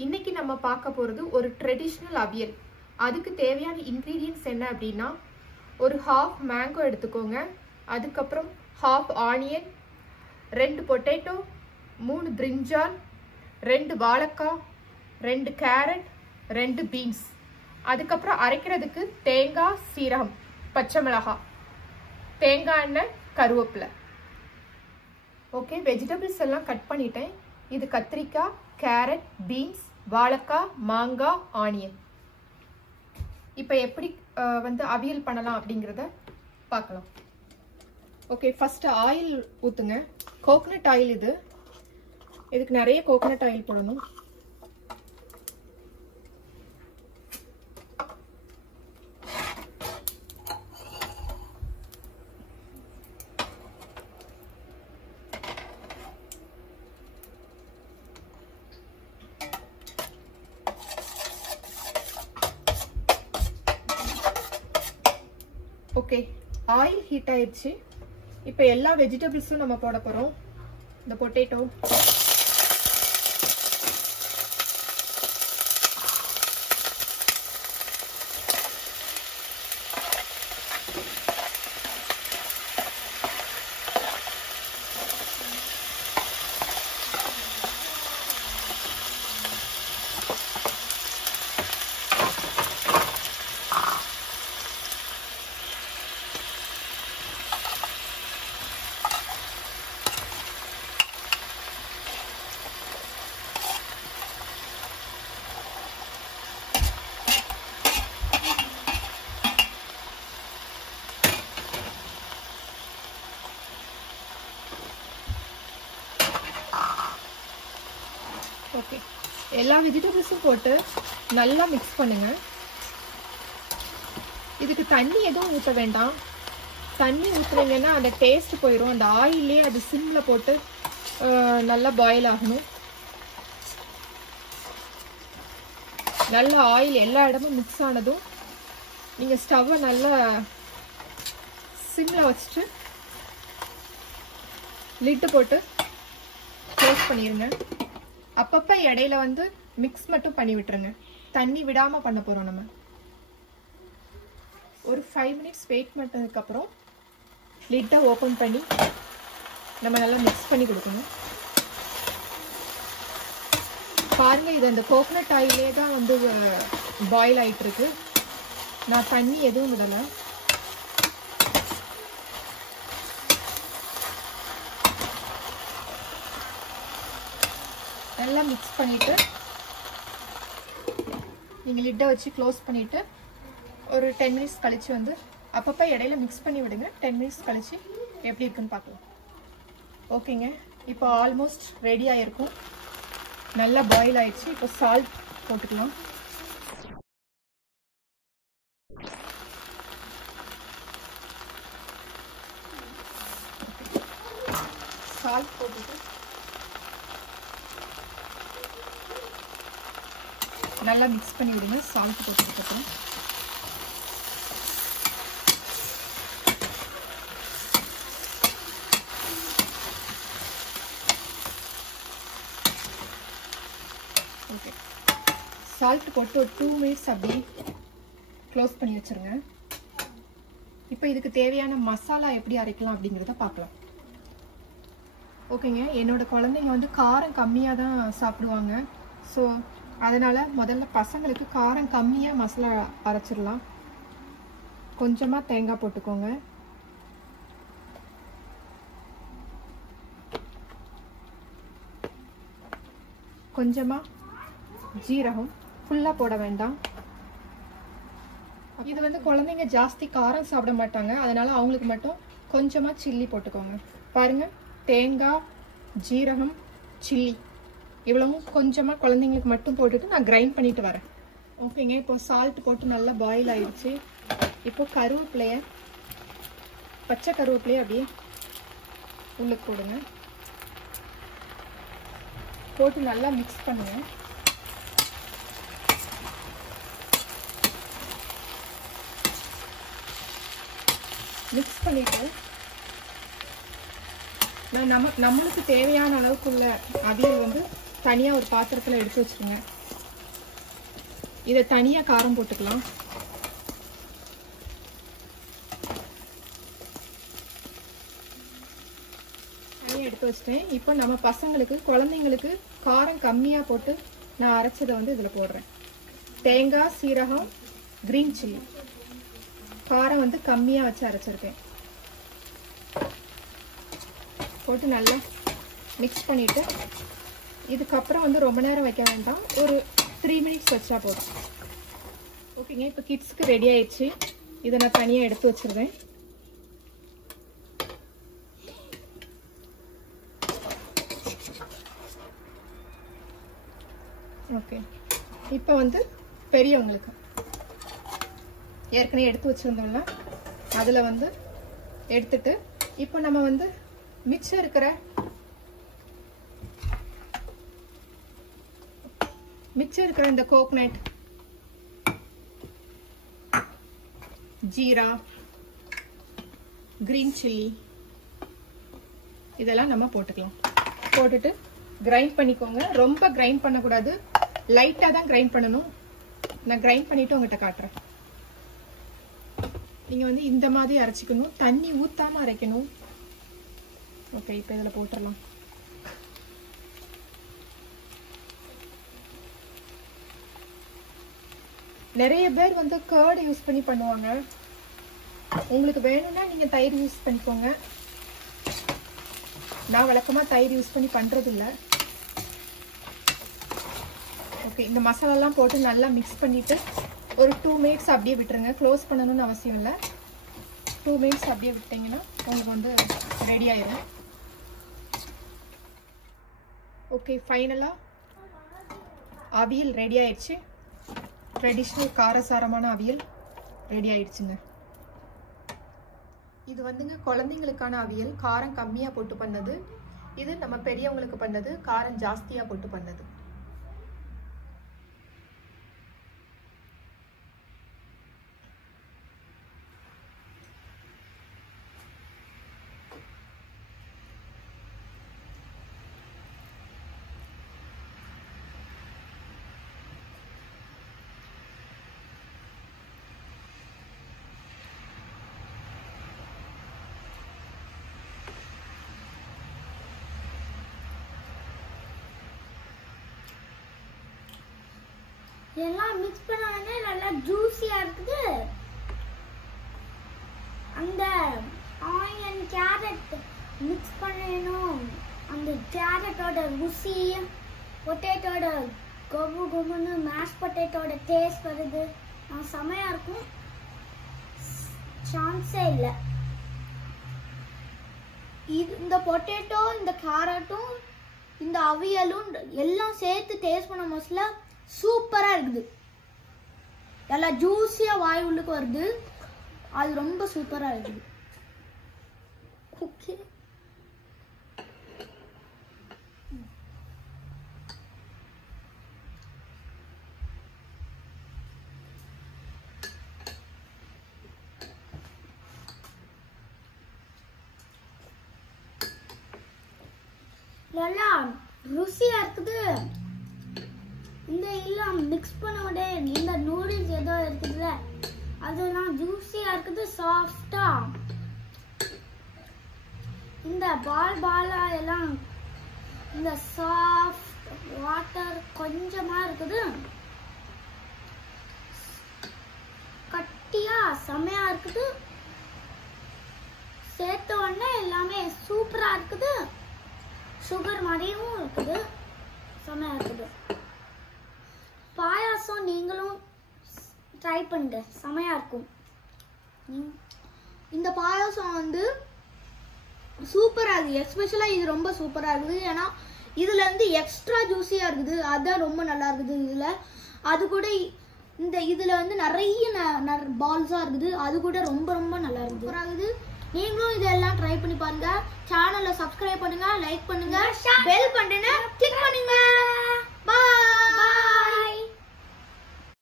இன்னைக்கு நம்ம பார்க்க போறது ஒரு ட்ரெடிஷனல் அவியல். அதுக்கு தேவையான இன்கிரீடியன்ட்ஸ் என்ன அப்படின்னா, ஒரு ஹாஃப் மேங்கோ எடுத்துக்கோங்க, அதுக்கப்புறம் ஹாஃப் ஆனியன், 2 பொட்டேட்டோ, 3 பிரிஞ்சால், 2 வாழைக்காய், 2 கேரட், 2 பீன்ஸ், அதுக்கப்புறம் அரைக்கிறதுக்கு தேங்காய், சீரகம், பச்சை மிளகாய், தேங்காய் எண்ணெய், கருவேப்பிலை. ஓகே, வெஜிடபிள்ஸ் எல்லாம் கட் பண்ணிட்டேன். இது கத்திரிக்காய், கேரட், பீன்ஸ், வாழைக்காய், மாங்காய், ஆனியன். இப்போ எப்படி அவியல் பண்ணலாம் அப்படிங்கிறத பார்க்கலாம். ஓகே, ஃபர்ஸ்ட் ஆயில் ஊற்றுங்க. கோகனட் ஆயில் இது. இதுக்கு நிறைய கோகனட் ஆயில் போடணும். ஓகே, ஆயில் ஹீட் ஆயிடுச்சு. இப்போ எல்லா வெஜிடபிள்ஸும் நம்ம போட போறோம். இந்த பொட்டேட்டோ, ஓகே, எல்லா வெஜிடபிள்ஸும் போட்டு நல்லா மிக்ஸ் பண்ணுங்க. இதுக்கு தண்ணி எதுவும் ஊற்ற வேண்டாம். தண்ணி ஊற்றுனீங்கன்னா அந்த டேஸ்ட் போயிடும். அந்த ஆயிலே அது சிம்ல போட்டு நல்லா பாயில் ஆகணும். நல்ல ஆயில் எல்லா இடமும் மிக்ஸ் ஆனதும் நீங்க ஸ்டவ்வை நல்லா சிம்ல வச்சுட்டு லிட்டு போட்டு க்ளோஸ் பண்ணிருங்க. அப்பப்ப இடையில மிக்ஸ் மட்டும் பண்ணி விட்டுருங்க. தண்ணி விடாம பண்ண போறோம். நம்ம ஒரு 5 மினிட்ஸ் வெயிட் பண்ணதுக்கு அப்புறம் லிட்டை ஓபன் பண்ணி நம்ம நல்லா மிக்ஸ் பண்ணி கொடுக்கணும். பாருங்க, இது அந்த கோகனட் ஆயிலே தான் பாயில் ஆயிட்டு இருக்கு. நான் தண்ணி எதுவும் விடல. நல்லா மிக்ஸ் பண்ணிட்டு நீங்க லிட்டை வச்சு க்ளோஸ் பண்ணிட்டு ஒரு 10 மினிட்ஸ் கழிச்சு அப்பப்ப இடையில மிக்ஸ் பண்ணி விடுங்க. 10 மினிட்ஸ் கழிச்சு எப்படி இருக்குன்னு பார்க்கலாம். ஓகேங்க, இப்போ ஆல்மோஸ்ட் ரெடி ஆயிருக்கும். நல்லா பாயில் ஆயிடுச்சு. இப்போ சால்ட் போட்டுக்கலாம். சால்ட் போட்டுட்டு நல்லா மிக்ஸ் பண்ணி விடுங்க. சால்ட் போட்டதுக்கப்புறம் ஓகே, சால்ட் போட்டு ஒரு 2 மினிட்ஸ் அப்படியே க்ளோஸ் பண்ணி வச்சிருங்க. இப்போ இதுக்கு தேவையான மசாலா எப்படி அரைக்கலாம் அப்படிங்கிறத பார்க்கலாம். ஓகேங்க, என்னோட குழந்தைங்க காரம் கம்மியாக தான் சாப்பிடுவாங்க. ஸோ அதனால முதல்ல பசங்களுக்கு காரம் கம்மியாக மசாலா அரைச்சிடலாம். கொஞ்சமாக தேங்காய் போட்டுக்கோங்க. கொஞ்சமாக ஜீரகம், ஃபுல்லாக போட வேண்டாம். இது குழந்தைங்க ஜாஸ்தி காரம் சாப்பிட மாட்டாங்க. அதனால அவங்களுக்கு மட்டும் கொஞ்சமாக சில்லி போட்டுக்கோங்க. பாருங்க, தேங்காய், ஜீரகம், சில்லி இவ்வளவும் கொஞ்சமாக குழந்தைங்களுக்கு மட்டும் போட்டுட்டு நான் கிரைண்ட் பண்ணிட்டு வரேன். ஓகேங்க, இப்போ சால்ட் போட்டு நல்லா பாயில் ஆயிடுச்சு. இப்போ கருவேப்பிலைய, பச்சை கருவேப்பிலைய அப்படியே உள்ளுக்கு போடுங்க. போட்டு நல்லா மிக்ஸ் பண்ணுங்க. மிக்ஸ் பண்ணிட்டு நம்மளுக்கு தேவையான அளவுக்குள்ள அவியல் தனியாக ஒரு பாத்திரத்தில் எடுத்து வச்சுருங்க. இதை தனியாக காரம் போட்டுக்கலாம். தனியாக எடுத்து வச்சிட்டேன். இப்போ நம்ம பசங்களுக்கு குழந்தைங்களுக்கு காரம் கம்மியாக போட்டு நான் அரைச்சதை வந்து இதில் போடுறேன். தேங்காய், சீரகம், கிரீன் சில்லி காரம் வந்து கம்மியாக வச்சு அரைச்சிருக்கேன். போட்டு நல்லா மிக்ஸ் பண்ணிவிட்டு இதுக்கப்புறம் வந்து ரொம்ப நேரம் வைக்க வேண்டாம், ஒரு 3 மினிட்ஸ் வச்சா போதும். ஓகேங்க, இப்போ கிட்ஸ்க்கு ரெடி ஆயிடுச்சு. இதை நான் தனியாக எடுத்து வச்சிருவேன். ஓகே, இப்போ வந்து பெரியவங்களுக்கு ஏற்கனவே எடுத்து வச்சிருந்தோம்ல அதில் வந்து எடுத்துட்டு இப்போ நம்ம வந்து மிச்சம் இருக்கிற இந்த கோகனட், ஜீரா, கிரீன் சில்லி இதெல்லாம் நம்ம போட்டுக்கலாம். போட்டுட்டு கிரைண்ட் பண்ணிக்கோங்க. ரொம்ப கிரைண்ட் பண்ணக்கூடாது, லைட்டாக தான் கிரைண்ட் பண்ணணும். நான் கிரைண்ட் பண்ணிட்டு உங்கள்கிட்ட காட்டுறேன். நீங்கள் வந்து இந்த மாதிரி அரைச்சிக்கணும், தண்ணி ஊற்றாமல் அரைக்கணும். ஓகே, இப்போ இதில் போட்டுடலாம். நிறைய பேர் வந்து கர்ட் யூஸ் பண்ணி பண்ணுவாங்க. உங்களுக்கு வேணும்னா நீங்கள் தயிர் யூஸ் பண்ணிக்கோங்க. நான் வழக்கமாக தயிர் யூஸ் பண்ணி பண்ணுறதில்ல. ஓகே, இந்த மசாலாலாம் போட்டு நல்லா மிக்ஸ் பண்ணிவிட்டு ஒரு 2 மினிட்ஸ் அப்படியே விட்டுருங்க. க்ளோஸ் பண்ணணும்னு அவசியம் இல்லை. 2 மினிட்ஸ் அப்படியே விட்டிங்கன்னா உங்களுக்கு வந்து ரெடி ஆயிடும். ஓகே, ஃபைனலாக அவியல் ரெடி ஆயிடுச்சு. ட்ரெடிஷ்னல் காரசாரமான அவியல் ரெடி ஆயிடுச்சுங்க. இது வந்துங்க குழந்தைங்களுக்கான அவியல், காரம் கம்மியாக போட்டு பண்ணது. இது நம்ம பெரியவங்களுக்கு பண்ணது, காரம் ஜாஸ்தியாக போட்டு பண்ணது. எல்லாம் மிக்ஸ் பண்ண உடனே நல்லா ஜூஸியா இருக்குது. அந்த ஆனியன் கேரட் மிக்ஸ் பண்ணணும். அந்த கேரட்டோட ருசி, பொட்டேட்டோட கொபு கொபுன்னு மேஷ் பொட்டேட்டோட டேஸ்ட் வருது. செமையா இருக்கும், சான்ஸே இல்லை. இந்த பொட்டேட்டோ, இந்த கேரட்டும், இந்த அவியலும் எல்லாம் சேர்த்து டேஸ்ட் பண்ண மோஸ்ட்ல சூப்பரா இருக்குது. எல்லாம் ஜூஸியா வாய் உள்ளுக்கு வருது. அது ரொம்ப சூப்பரா இருக்குது. ஓகே, நல்லா ருசியா இருக்குது. இந்த எல்லாம் மிக்ஸ் பண்ண உடனே இந்த நூடுல்ஸ் ஏதோ இருக்குதுல்ல அதெல்லாம் ஜூஸியா இருக்குது, சாஃப்டா. இந்த பாலா எல்லாம் இந்த சாஃப்ட் வாட்டர் கொஞ்சமா இருக்குது, கட்டியா செமையா இருக்குது. சேர்த்த உடனே எல்லாமே சூப்பரா இருக்குது. சுகர் மாதிரியும் இருக்குது, செமையா இருக்குது. பாயாசம் நீங்களும் ட்ரை பண்ணுங்க, செமையா இருக்கும். இந்த பாயாசம் வந்து சூப்பரா இருக்கு. எஸ்பெஷலா இது ரொம்ப சூப்பரா இருக்குது. ஏன்னா இதுல இருந்து எக்ஸ்ட்ரா ஜூஸியா இருக்குது, அதான் ரொம்ப நல்லா இருக்குது. இதுல அது கூட இந்த இதுல வந்து நிறைய பால்ஸா இருக்குது, அது கூட ரொம்ப ரொம்ப நல்லா இருக்குது. நீங்களும் இதெல்லாம் ட்ரை பண்ணி பாருங்க. சேனலை சப்ஸ்கிரைப் பண்ணுங்க, லைக் பண்ணுங்க, பெல் பட்டனை கிளிக் பண்ணுங்க.